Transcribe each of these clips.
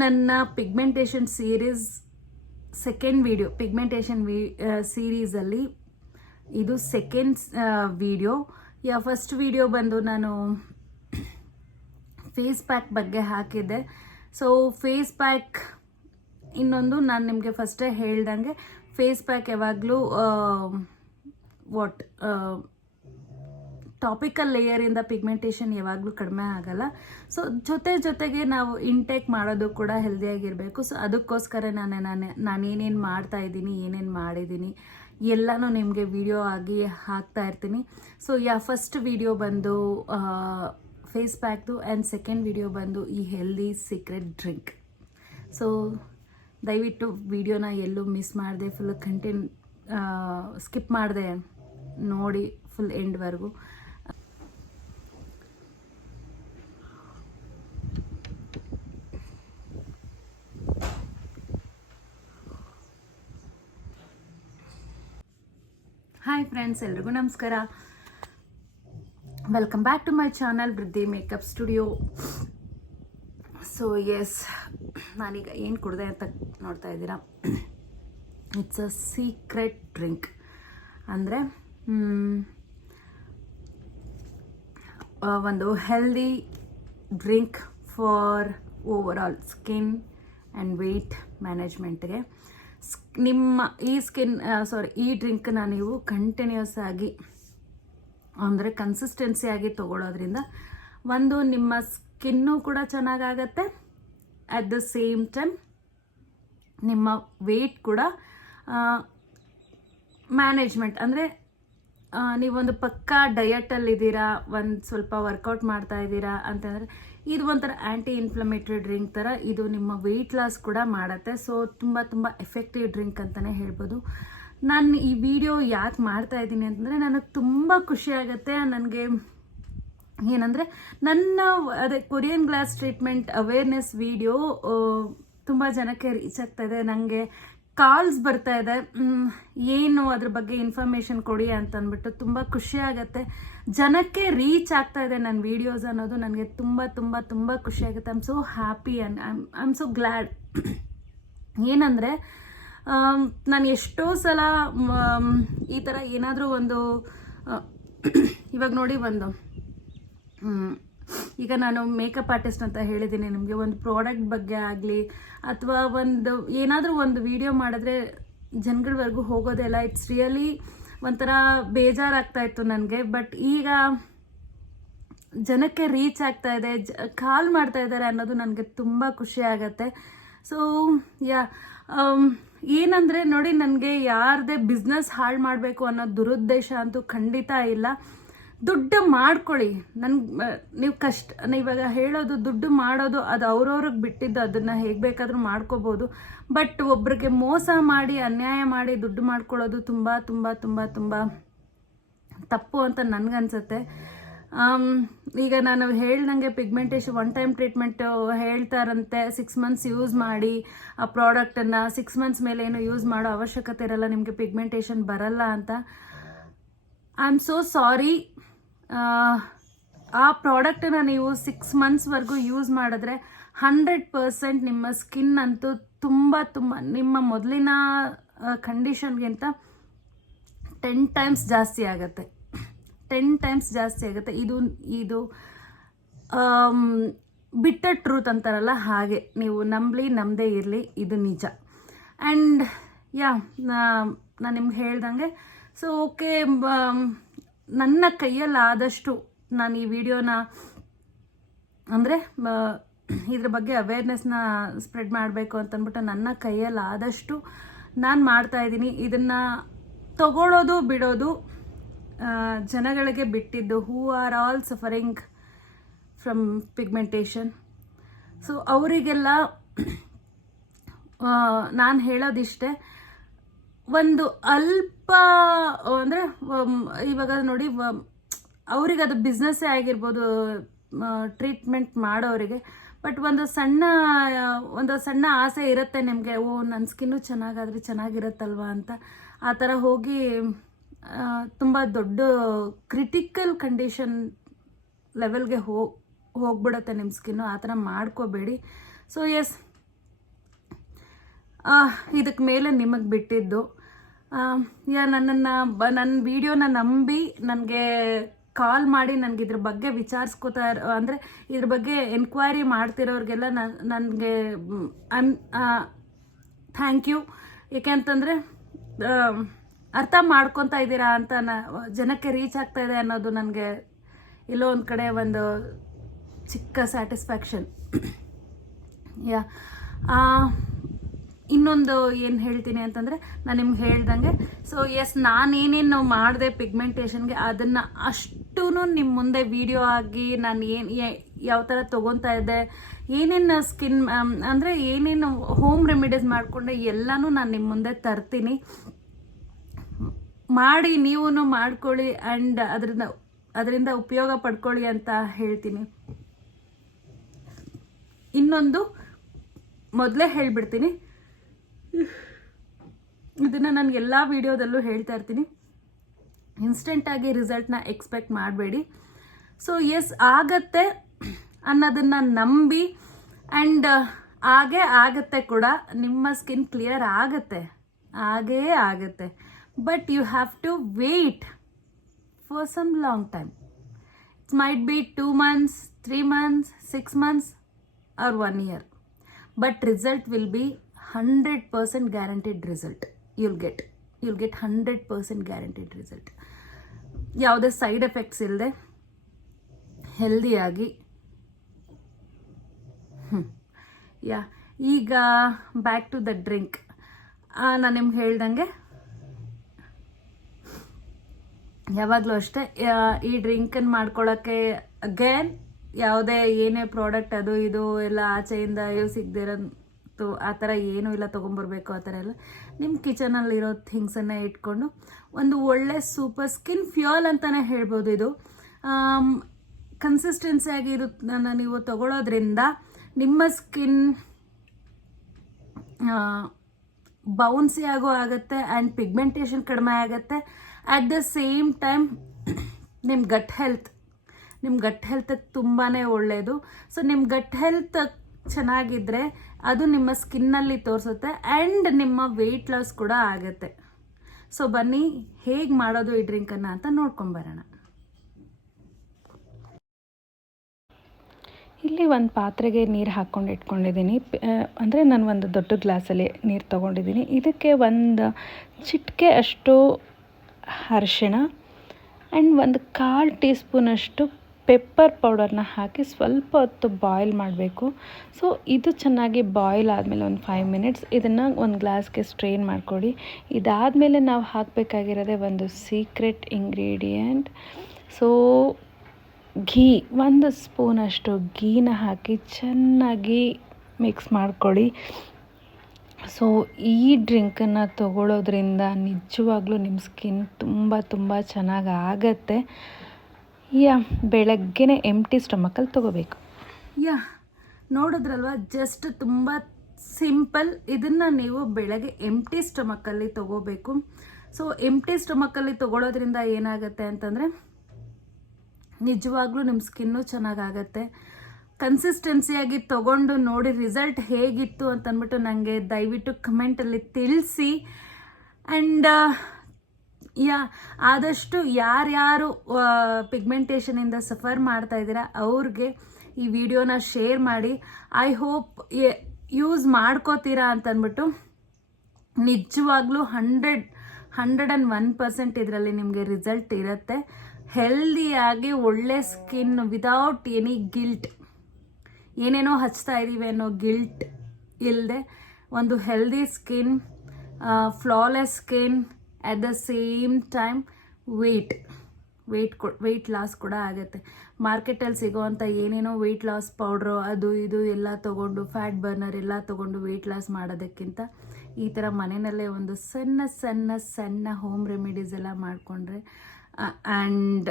ನನ್ನ pigmentation series second video. Pigmentation ಸೀರೀಸಲ್ಲಿ ಇದು ಸೆಕೆಂಡ್ ವಿಡಿಯೋ. ಫಸ್ಟ್ ವಿಡಿಯೋ ಬಂದು ನಾನು ಫೇಸ್ ಪ್ಯಾಕ್ ಬಗ್ಗೆ ಹಾಕಿದ್ದೆ. ಸೊ ಫೇಸ್ ಪ್ಯಾಕ್ ಇನ್ನೊಂದು ನಾನು ನಿಮಗೆ ಫಸ್ಟೇ ಹೇಳ್ದಂಗೆ ಫೇಸ್ ಪ್ಯಾಕ್ ಯಾವಾಗಲೂ ಟಾಪಿಕಲ್ ಲೇಯರಿಂದ ಪಿಗ್ಮೆಂಟೇಷನ್ ಯಾವಾಗಲೂ ಕಡಿಮೆ ಆಗಲ್ಲ. ಸೊ ಜೊತೆಗೆ ನಾವು ಇಂಟೇಕ್ ಮಾಡೋದು ಕೂಡ ಹೆಲ್ದಿಯಾಗಿರಬೇಕು. ಸೊ ಅದಕ್ಕೋಸ್ಕರ ನಾನೇನೇನು ಮಾಡ್ತಾ ಇದ್ದೀನಿ, ಏನೇನು ಮಾಡಿದ್ದೀನಿ ಎಲ್ಲನೂ ನಿಮಗೆ ವಿಡಿಯೋ ಆಗಿ ಹಾಕ್ತಾ ಇರ್ತೀನಿ. ಸೊ ಫಸ್ಟ್ ವಿಡಿಯೋ ಬಂದು ಫೇಸ್ ಪ್ಯಾಕ್ದು ಆ್ಯಂಡ್ ಸೆಕೆಂಡ್ ವಿಡಿಯೋ ಬಂದು ಈ ಹೆಲ್ದಿ ಸೀಕ್ರೆಟ್ ಡ್ರಿಂಕ್. ಸೊ ದಯವಿಟ್ಟು ವಿಡಿಯೋನ ಎಲ್ಲೂ ಮಿಸ್ ಮಾಡಿದೆ, ಫುಲ್ ಸ್ಕಿಪ್ ಮಾಡಿದೆ ನೋಡಿ ಫುಲ್ ಎಂಡ್ವರೆಗೂ. ಹಾಯ್ ಫ್ರೆಂಡ್ಸ್, ಎಲ್ರಿಗೂ ನಮಸ್ಕಾರ. Welcome back to my channel Vriddhi makeup studio. So ನಾನೀಗ ಏನು ಕುಡಿದೆ ಅಂತ ನೋಡ್ತಾ ಇದ್ದೀರಾ. It's a secret drink. ಅಂದರೆ ಒಂದು healthy drink for overall skin and ವೆಯ್ಟ್ ಮ್ಯಾನೇಜ್ಮೆಂಟ್ಗೆ. ಈ ಡ್ರಿಂಕ್ನ ನೀವು ಕಂಟಿನ್ಯೂಸ್ ಆಗಿ ಅಂದರೆ ಕನ್ಸಿಸ್ಟೆನ್ಸಿ ಆಗಿ ತೊಗೊಳೋದ್ರಿಂದ ಒಂದು ನಿಮ್ಮ ಸ್ಕಿನ್ನು ಕೂಡ ಚೆನ್ನಾಗಾಗತ್ತೆ, ಅಟ್ ದ ಸೇಮ್ ಟೈಮ್ ನಿಮ್ಮ ವೆಯ್ಟ್ ಕೂಡ ಮ್ಯಾನೇಜ್ಮೆಂಟ್. ಅಂದರೆ ನೀವೊಂದು ಪಕ್ಕಾ ಡಯಟಲ್ಲಿದ್ದೀರಾ, ಒಂದು ಸ್ವಲ್ಪ ವರ್ಕೌಟ್ ಮಾಡ್ತಾ ಇದ್ದೀರಾ ಅಂತಂದರೆ ಇದು ಒಂಥರ ಆ್ಯಂಟಿ ಇನ್ಫ್ಲಮೇಟ್ರಿ ಡ್ರಿಂಕ್ ಥರ ಇದು ನಿಮ್ಮ ವೆಯ್ಟ್ ಲಾಸ್ ಕೂಡ ಮಾಡುತ್ತೆ. ಸೊ ತುಂಬ ಎಫೆಕ್ಟಿವ್ ಡ್ರಿಂಕ್ ಅಂತಲೇ ಹೇಳ್ಬೋದು. ನಾನು ಈ ವಿಡಿಯೋ ಯಾಕೆ ಮಾಡ್ತಾ ಇದ್ದೀನಿ ಅಂತಂದರೆ ನನಗೆ ತುಂಬ ಖುಷಿ ಆಗುತ್ತೆ. ನನಗೆ ಏನಂದರೆ ಅದೇ Korean glass treatment awareness video ತುಂಬ ಜನಕ್ಕೆ ರೀಚ್ ಆಗ್ತಾ ಇದೆ. ನನಗೆ ಕಾಲ್ಸ್ ಬರ್ತಾ ಇದೆ, ಏನು ಅದ್ರ ಬಗ್ಗೆ ಇನ್ಫಾರ್ಮೇಷನ್ ಕೊಡಿ ಅಂತಂದ್ಬಿಟ್ಟು. ತುಂಬ ಖುಷಿ ಆಗುತ್ತೆ, ಜನಕ್ಕೆ ರೀಚ್ ಆಗ್ತಾ ಇದೆ ನನ್ನ ವೀಡಿಯೋಸ್ ಅನ್ನೋದು ನನಗೆ ತುಂಬ ಖುಷಿ ಆಗುತ್ತೆ. I am so happy and I am so glad. ಏನಂದರೆ ನಾನು ಎಷ್ಟೋ ಸಲ ಈ ಥರ ಏನಾದರೂ ಒಂದು ಇವಾಗ ನೋಡಿ ಈಗ ನಾನು ಮೇಕಪ್ ಆರ್ಟಿಸ್ಟ್ ಅಂತ ಹೇಳಿದ್ದೀನಿ ನಿಮಗೆ. ಒಂದು ಪ್ರಾಡಕ್ಟ್ ಬಗ್ಗೆ ಆಗಲಿ ಅಥವಾ ಏನಾದರೂ ಒಂದು ವಿಡಿಯೋ ಮಾಡಿದ್ರೆ ಜನಗಳವರೆಗೂ ಹೋಗೋದೇ ಇಲ್ಲ. ಇಟ್ಸ್ ರಿಯಲಿ ಒಂಥರ ಬೇಜಾರಾಗ್ತಾ ಇತ್ತು ನನಗೆ. ಬಟ್ ಈಗ ಜನಕ್ಕೆ ರೀಚ್ ಆಗ್ತಾ ಇದೆ, ಕಾಲ್ ಮಾಡ್ತಾ ಇದ್ದಾರೆ ಅನ್ನೋದು ನನಗೆ ತುಂಬ ಖುಷಿ ಆಗತ್ತೆ. ಸೊ ಏನಂದರೆ ನೋಡಿ, ನನಗೆ ಯಾರದೇ ಬಿಸ್ನೆಸ್ ಹಾಳು ಮಾಡಬೇಕು ಅನ್ನೋ ದುರುದ್ದೇಶ ಅಂತೂ ಖಂಡಿತ ಇಲ್ಲ. ದುಡ್ಡು ಮಾಡ್ಕೊಳ್ಳಿ, ನೀವು ಇವಾಗ ಹೇಳೋದು ದುಡ್ಡು ಮಾಡೋದು ಅದು ಅವ್ರವ್ರಿಗೆ ಬಿಟ್ಟಿದ್ದು, ಅದನ್ನು ಹೇಗೆ ಬೇಕಾದರೂ ಮಾಡ್ಕೋಬೋದು. ಬಟ್ ಒಬ್ರಿಗೆ ಮೋಸ ಮಾಡಿ ಅನ್ಯಾಯ ಮಾಡಿ ದುಡ್ಡು ಮಾಡ್ಕೊಳ್ಳೋದು ತುಂಬ ತಪ್ಪು ಅಂತ ನನಗನ್ಸುತ್ತೆ. ಈಗ ನಾನು ಹೇಳ್ದಂಗೆ ಪಿಗ್ಮೆಂಟೇಷನ್ ಒನ್ ಟೈಮ್ ಟ್ರೀಟ್ಮೆಂಟ್ ಹೇಳ್ತಾರಂತೆ. 6 months ಯೂಸ್ ಮಾಡಿ ಆ ಪ್ರಾಡಕ್ಟನ್ನು 6 months ಮೇಲೆ ಏನು ಯೂಸ್ ಮಾಡೋ ಅವಶ್ಯಕತೆ ಇರಲ್ಲ, ನಿಮಗೆ ಪಿಗ್ಮೆಂಟೇಷನ್ ಬರಲ್ಲ ಅಂತ. I am so sorry. ಆ ಪ್ರಾಡಕ್ಟನ್ನು ನೀವು 6 monthsವರೆಗೂ ಯೂಸ್ ಮಾಡಿದ್ರೆ 100% ನಿಮ್ಮ ಸ್ಕಿನ್ ಅಂತೂ ತುಂಬ ನಿಮ್ಮ ಮೊದಲಿನ ಕಂಡೀಷನ್ಗಿಂತ 10 times ಜಾಸ್ತಿ ಆಗುತ್ತೆ. 10 times ಜಾಸ್ತಿ ಆಗುತ್ತೆ. ಇದು ಬಿಟ್ಟರ್ ಟ್ರೂತ್ ಅಂತಾರಲ್ಲ, ಹಾಗೆ ನೀವು ನಂಬದೇ ಇರಲಿ, ಇದು ನಿಜ. ಆ್ಯಂಡ್ ನಾನು ನಿಮ್ಗೆ ಹೇಳ್ದಂಗೆ ಸೊ ಓಕೆ, ನನ್ನ ಕೈಯಲ್ಲಾದಷ್ಟು ನಾನು ಈ ವಿಡಿಯೋನ ಅಂದರೆ ಇದ್ರ ಬಗ್ಗೆ ಅವೇರ್ನೆಸ್ನ ಸ್ಪ್ರೆಡ್ ಮಾಡಬೇಕು ಅಂತಂದ್ಬಿಟ್ಟು ನನ್ನ ಕೈಯಲ್ಲಾದಷ್ಟು ನಾನು ಮಾಡ್ತಾಯಿದ್ದೀನಿ. ಇದನ್ನು ತಗೊಳ್ಳೋದು ಬಿಡೋದು ಜನಗಳಿಗೆ ಬಿಟ್ಟಿದ್ದು, who are all suffering from pigmentation. So ಅವರಿಗೆಲ್ಲ ನಾನು ಹೇಳೋದಿಷ್ಟೇ, ಒಂದು ಅಲ್ಪ ಅಂದರೆ ಇವಾಗ ನೋಡಿ, ಅವ್ರಿಗೆ ಅದು ಬಿಸ್ನೆಸ್ಸೇ ಆಗಿರ್ಬೋದು ಟ್ರೀಟ್ಮೆಂಟ್ ಮಾಡೋರಿಗೆ. ಬಟ್ ಒಂದು ಸಣ್ಣ ಆಸೆ ಇರುತ್ತೆ ನಿಮಗೆ, ನನ್ನ ಸ್ಕಿನ್ನು ಚೆನ್ನಾಗಾದರೆ ಚೆನ್ನಾಗಿರುತ್ತಲ್ವ ಅಂತ. ಆ ಥರ ಹೋಗಿ ತುಂಬ ದೊಡ್ಡ ಕ್ರಿಟಿಕಲ್ ಕಂಡೀಷನ್ ಲೆವೆಲ್ಗೆ ಹೋಗ್ಬಿಡುತ್ತೆ ನಿಮ್ಮ ಸ್ಕಿನ್ನು. ಆ ಥರ ಮಾಡ್ಕೋಬೇಡಿ. ಸೊ ಇದಕ್ಕೆ ಮೇಲೆ ನಿಮಗೆ ಬಿಟ್ಟಿದ್ದು. ನನ್ನ ವಿಡಿಯೋನ ನಂಬಿ ನನಗೆ ಕಾಲ್ ಮಾಡಿ ನನಗೆ ಇದ್ರ ಬಗ್ಗೆ ವಿಚಾರಿಸ್ಕೋತಾ ಅಂದರೆ ಇದ್ರ ಬಗ್ಗೆ ಎನ್ಕ್ವೈರಿ ಮಾಡ್ತಿರೋರಿಗೆಲ್ಲ ನನಗೆ ಥ್ಯಾಂಕ್ ಯು. ಏಕೆಂತಂದರೆ ಅರ್ಥ ಮಾಡ್ಕೊತಾ ಇದ್ದೀರಾ ಅಂತ ಜನಕ್ಕೆ ರೀಚ್ ಆಗ್ತಾ ಇದೆ ಅನ್ನೋದು ನನಗೆ ಎಲ್ಲೋ ಒಂದು ಕಡೆ ಒಂದು ಚಿಕ್ಕ ಸ್ಯಾಟಿಸ್ಫ್ಯಾಕ್ಷನ್. ಇನ್ನೊಂದು ಏನು ಹೇಳ್ತೀನಿ ಅಂತಂದರೆ ನಾನು ನಿಮ್ಗೆ ಹೇಳ್ದಂಗೆ, ಸೊ ಎಸ್ ನಾನೇನೇನು ಮಾಡಿದೆ ಪಿಗ್ಮೆಂಟೇಷನ್ಗೆ ಅದನ್ನು ಅಷ್ಟೂ ನಿಮ್ಮ ಮುಂದೆ ವಿಡಿಯೋ ಆಗಿ ನಾನು ಯಾವ ಥರ ತೊಗೊತಾ ಇದ್ದೆ, ಏನೇನು ಸ್ಕಿನ್ ಅಂದರೆ ಏನೇನು ಹೋಮ್ ರೆಮಿಡೀಸ್ ಮಾಡಿಕೊಂಡೆ ಎಲ್ಲನೂ ನಾನು ನಿಮ್ಮ ಮುಂದೆ ತರ್ತೀನಿ. ಮಾಡಿ ನೀವು ಮಾಡ್ಕೊಳ್ಳಿ ಆ್ಯಂಡ್ ಅದರಿಂದ ಉಪಯೋಗ ಪಡ್ಕೊಳ್ಳಿ ಅಂತ ಹೇಳ್ತೀನಿ. ಇನ್ನೊಂದು ಮೊದಲೇ ಹೇಳಿಬಿಡ್ತೀನಿ, ಇದನ್ನು ನಾನು ಎಲ್ಲ ವಿಡಿಯೋದಲ್ಲೂ ಹೇಳ್ತಾ ಇರ್ತೀನಿ, ಇನ್ಸ್ಟೆಂಟಾಗಿ ರಿಸಲ್ಟ್ನ ಎಕ್ಸ್ಪೆಕ್ಟ್ ಮಾಡಬೇಡಿ. ಸೊ ಎಸ್ ಆಗತ್ತೆ ಅನ್ನೋದನ್ನು ನಂಬಿ ಆ್ಯಂಡ್ ಆಗೇ ಆಗತ್ತೆ ಕೂಡ. ನಿಮ್ಮ ಸ್ಕಿನ್ ಕ್ಲಿಯರ್ ಆಗತ್ತೆ, ಆಗೇ ಆಗತ್ತೆ. But you have to wait for some long time. It's might be 2 months, 3 months, 6 months or 1 year. But result will be 100% guaranteed result. You'll get 100% guaranteed result. ಯಾವುದೇ ಸೈಡ್ ಎಫೆಕ್ಟ್ಸ್ ಇಲ್ಲದೆ ಹೆಲ್ದಿಯಾಗಿ. ಈಗ back to the drink. ನಾನು ನಿಮ್ಗೆ ಹೇಳ್ದಂಗೆ ಯಾವಾಗಲೂ ಅಷ್ಟೇ ಈ ಡ್ರಿಂಕನ್ನು ಮಾಡ್ಕೊಳ್ಳೋಕ್ಕೆ ಅಗೇನ್ ಯಾವುದೇ ಏನೇ ಪ್ರಾಡಕ್ಟ್ ಅದು ಇದು ಎಲ್ಲ ಆಚೆಯಿಂದ ಸಿಗದಿರೋದು ಆ ಥರ ಏನೂ ಇಲ್ಲ, ತೊಗೊಂಬರ್ಬೇಕು ಆ ಥರ ಎಲ್ಲ. ನಿಮ್ಮ ಕಿಚನಲ್ಲಿರೋ ಥಿಂಗ್ಸನ್ನೇ ಇಟ್ಕೊಂಡು ಒಂದು ಒಳ್ಳೆ ಸೂಪರ್ ಸ್ಕಿನ್ ಫ್ಯೂಯಲ್ ಅಂತಲೇ ಹೇಳ್ಬೋದು. ಇದು ಕನ್ಸಿಸ್ಟೆನ್ಸಿಯಾಗಿ ಇದು ನೀವು ತಗೊಳ್ಳೋದ್ರಿಂದ ನಿಮ್ಮ ಸ್ಕಿನ್ ಬೌನ್ಸಿ ಆಗೋ ಆಗುತ್ತೆ ಆ್ಯಂಡ್ ಪಿಗ್ಮೆಂಟೇಷನ್ ಕಡಿಮೆ ಆಗುತ್ತೆ. ಅಟ್ ದ ಸೇಮ್ ಟೈಮ್ ನಿಮ್ಮ ಗಟ್ ಹೆಲ್ತ್ ತುಂಬಾ ಒಳ್ಳೆಯದು. ಸೊ ನಿಮ್ಮ ಗಟ್ ಹೆಲ್ತ್ ಚೆನ್ನಾಗಿದ್ದರೆ ಅದು ನಿಮ್ಮ ಸ್ಕಿನ್ನಲ್ಲಿ ತೋರಿಸುತ್ತೆ ಆ್ಯಂಡ್ ನಿಮ್ಮ ವೆಯ್ಟ್ ಲಾಸ್ ಕೂಡ ಆಗುತ್ತೆ. ಸೊ ಬನ್ನಿ ಹೇಗೆ ಮಾಡೋದು ಈ ಡ್ರಿಂಕನ್ನು ಅಂತ ನೋಡ್ಕೊಂಬರೋಣ. ಇಲ್ಲಿ ಒಂದು ಪಾತ್ರೆಗೆ ನೀರು ಹಾಕ್ಕೊಂಡು ಇಟ್ಕೊಂಡಿದ್ದೀನಿ. ಅಂದರೆ ನಾನು ಒಂದು ದೊಡ್ಡ ಗ್ಲಾಸಲ್ಲಿ ನೀರು ತೊಗೊಂಡಿದ್ದೀನಿ. ಇದಕ್ಕೆ ಒಂದು ಚಿಟಿಕೆ ಅಷ್ಟು ಅರಿಶಿಣ ಆ್ಯಂಡ್ ಒಂದು 1/4 ಟೀ ಸ್ಪೂನಷ್ಟು ಪೆಪ್ಪರ್ ಪೌಡರ್ನ ಹಾಕಿ ಸ್ವಲ್ಪ ಹೊತ್ತು ಬಾಯ್ಲ್ ಮಾಡಬೇಕು. ಸೊ ಇದು ಚೆನ್ನಾಗಿ ಬಾಯ್ಲ್ ಆದಮೇಲೆ ಒಂದು 5 minutes ಇದನ್ನು ಒಂದು ಗ್ಲಾಸ್ಗೆ ಸ್ಟ್ರೈನ್ ಮಾಡಿಕೊಡಿ. ಇದಾದಮೇಲೆ ನಾವು ಹಾಕಬೇಕಾಗಿರೋದೇ ಒಂದು ಸೀಕ್ರೆಟ್ ಇಂಗ್ರೀಡಿಯೆಂಟ್. ಸೊ ಘೀ, 1 ಸ್ಪೂನಷ್ಟು ಘೀನ ಹಾಕಿ ಚೆನ್ನಾಗಿ ಮಿಕ್ಸ್ ಮಾಡ್ಕೊಳ್ಳಿ. ಸೊ ಈ ಡ್ರಿಂಕನ್ನು ತಗೊಳ್ಳೋದ್ರಿಂದ ನಿಜವಾಗ್ಲೂ ನಿಮ್ಮ ಸ್ಕಿನ್ ತುಂಬ ಚೆನ್ನಾಗಿ ಆಗತ್ತೆ. ಬೆಳಗ್ಗೆನೇ ಎಂಟಿ ಸ್ಟಮಕಲ್ಲಿ ತೊಗೋಬೇಕು. ನೋಡಿದ್ರಲ್ವ, ಜಸ್ಟ್ ತುಂಬ ಸಿಂಪಲ್. ಇದನ್ನು ನೀವು ಬೆಳಗ್ಗೆ ಎಂಟಿ ಸ್ಟಮಕಲ್ಲಿ ತೊಗೋಬೇಕು. ಸೊ ಎಂಟಿ ಸ್ಟಮಕಲ್ಲಿ ತೊಗೊಳೋದ್ರಿಂದ ಏನಾಗುತ್ತೆ ಅಂತಂದರೆ ನಿಜವಾಗ್ಲೂ ನಿಮ್ಮ ಸ್ಕಿನ್ನು ಚೆನ್ನಾಗಾಗತ್ತೆ. ಕನ್ಸಿಸ್ಟೆನ್ಸಿಯಾಗಿ ತೊಗೊಂಡು ನೋಡಿ ರಿಸಲ್ಟ್ ಹೇಗಿತ್ತು ಅಂತಂದ್ಬಿಟ್ಟು ನನಗೆ ದಯವಿಟ್ಟು ಕಮೆಂಟಲ್ಲಿ ತಿಳಿಸಿ. ಆ್ಯಂಡ್ ಆದಷ್ಟು ಯಾರ್ಯಾರು ಪಿಗ್ಮೆಂಟೇಷನಿಂದ ಸಫರ್ ಮಾಡ್ತಾ ಇದ್ದೀರಾ ಅವ್ರಿಗೆ ಈ ವಿಡಿಯೋನ ಶೇರ್ ಮಾಡಿ. ಐ ಹೋಪ್ ಯೂಸ್ ಮಾಡ್ಕೋತೀರಾ ಅಂತಂದ್ಬಿಟ್ಟು. ನಿಜವಾಗ್ಲೂ 101% ಇದರಲ್ಲಿ ನಿಮಗೆ ರಿಸಲ್ಟ್ ಇರುತ್ತೆ. ಹೆಲ್ದಿಯಾಗಿ ಒಳ್ಳೆ ಸ್ಕಿನ್ ವಿದೌಟ್ ಎನಿ ಗಿಲ್ಟ್, ಏನೇನೋ ಹಚ್ತಾ ಇದ್ದೀವಿ ಅನ್ನೋ ಗಿಲ್ಟ್ ಇಲ್ಲದೆ ಒಂದು healthy skin, flawless skin, at the same time weight loss ಕೂಡ ಆಗುತ್ತೆ. ಮಾರ್ಕೆಟಲ್ಲಿ ಸಿಗೋವಂಥ ಏನೇನೋ ವೆಯ್ಟ್ ಲಾಸ್ ಪೌಡ್ರು ಅದು ಇದು ಎಲ್ಲ ತೊಗೊಂಡು ಫ್ಯಾಟ್ ಬರ್ನರ್ ಎಲ್ಲ ತೊಗೊಂಡು ವೆಯ್ಟ್ ಲಾಸ್ ಮಾಡೋದಕ್ಕಿಂತ ಈ ಥರ ಮನೆಯಲ್ಲೇ ಒಂದು ಸಣ್ಣ ಹೋಮ್ ರೆಮಿಡೀಸ್ ಎಲ್ಲ ಮಾಡಿಕೊಂಡ್ರೆ. ಆ್ಯಂಡ್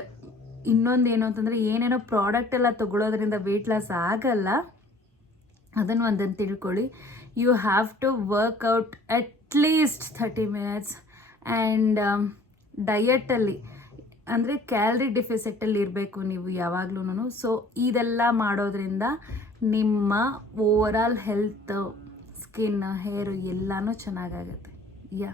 ಇನ್ನೊಂದು ಏನು ಅಂತಂದರೆ ಏನೇನೋ ಪ್ರಾಡಕ್ಟ್ ಎಲ್ಲ ತೊಗೊಳೋದ್ರಿಂದ ವೆಯ್ಟ್ ಲಾಸ್ ಆಗಲ್ಲ, ಅದನ್ನು ಒಂದನ್ನು ತಿಳ್ಕೊಳ್ಳಿ. You have to work out at least 30 minutes and ಡಯಟಲ್ಲಿ ಅಂದರೆ ಕ್ಯಾಲರಿ ಡಿಫಿಸಿಟಲ್ಲಿ ಇರಬೇಕು ನೀವು ಯಾವಾಗ್ಲೂ. ಸೊ ಇದೆಲ್ಲ ಮಾಡೋದ್ರಿಂದ ನಿಮ್ಮ ಓವರಾಲ್ ಹೆಲ್ತ್ ಸ್ಕಿನ್ ಹೇರು ಎಲ್ಲನೂ ಚೆನ್ನಾಗಾಗುತ್ತೆ. Yeah,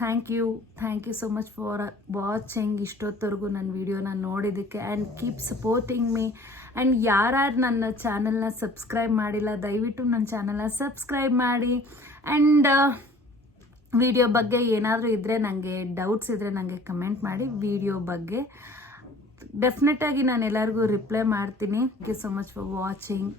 thank you so much for watching. ಇಷ್ಟೊತ್ತವರೆಗೂ ನನ್ನ ವಿಡಿಯೋನ ನೋಡಿದ್ದಕ್ಕೆ and keep supporting me. And ಯಾರ್ಯಾರು ನನ್ನ ಚಾನಲ್ನ ಸಬ್ಸ್ಕ್ರೈಬ್ ಮಾಡಿಲ್ಲ, ದಯವಿಟ್ಟು ನನ್ನ ಚಾನಲ್ನ ಸಬ್ಸ್ಕ್ರೈಬ್ ಮಾಡಿ. ಆ್ಯಂಡ್ ವಿಡಿಯೋ ಬಗ್ಗೆ ಏನಾದರೂ ಇದ್ದರೆ, ನನಗೆ ಡೌಟ್ಸ್ ಇದ್ದರೆ ನನಗೆ ಕಮೆಂಟ್ ಮಾಡಿ. ವಿಡಿಯೋ ಬಗ್ಗೆ ಡೆಫಿನೆಟಾಗಿ ನಾನು ಎಲ್ಲರಿಗೂ ರಿಪ್ಲೈ ಮಾಡ್ತೀನಿ. Thank you so much for watching.